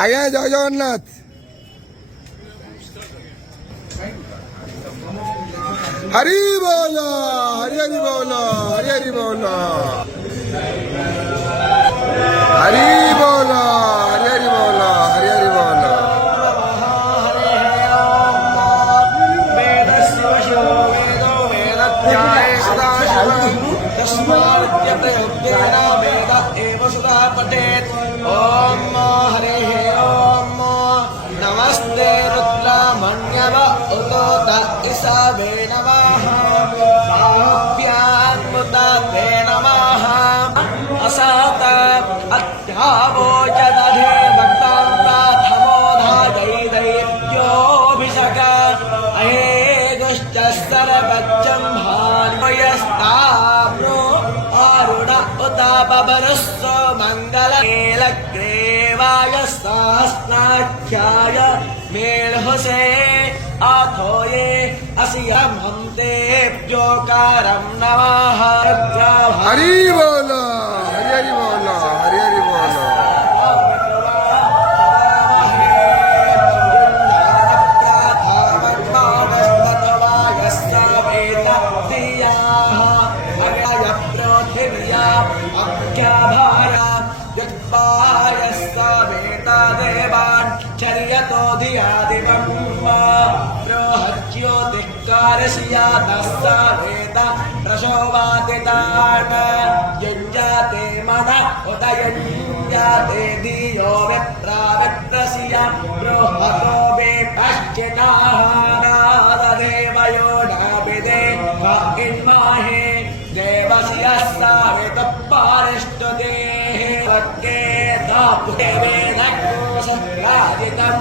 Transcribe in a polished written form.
আগে জয় জগন্নাথ। হরি বল, হরি হরি বল, হরি হরি বল, হরি বল, হরি হরি বল, হরি হরি বল। ओम हरे ओम नमस्ते रुद्रमण्यव उत ईशावे नमः भ्यान्मुते नमः असात अध्यावो जदधे भक्तान्ताथमोधादैदैत्योऽभिषक अहे दुष्ट सर्वज्जं भान्वयस्ताम्रो अरुण उत बबरुस्व मंगलग्रेवाय सहस्राख्याय मेलहुसे अथो ये असियं हम तेभ्योकारं नमः। हरि बोल, हरि हरि बोल, हरि हरि बोल। चर्यतो धियादिवं बृहज्योतिष्कारस्यातस्सवेत प्रशोभातितान् युञ्जाते मन उत युञ्जाते धियो विप्रावित्रस्य बृहतो वेतश्चिताहारादेवयो नाभिदे व इन्माहे देवस्य सावित पारिष्टुते वक्के तापुते वेदको सत्रादितं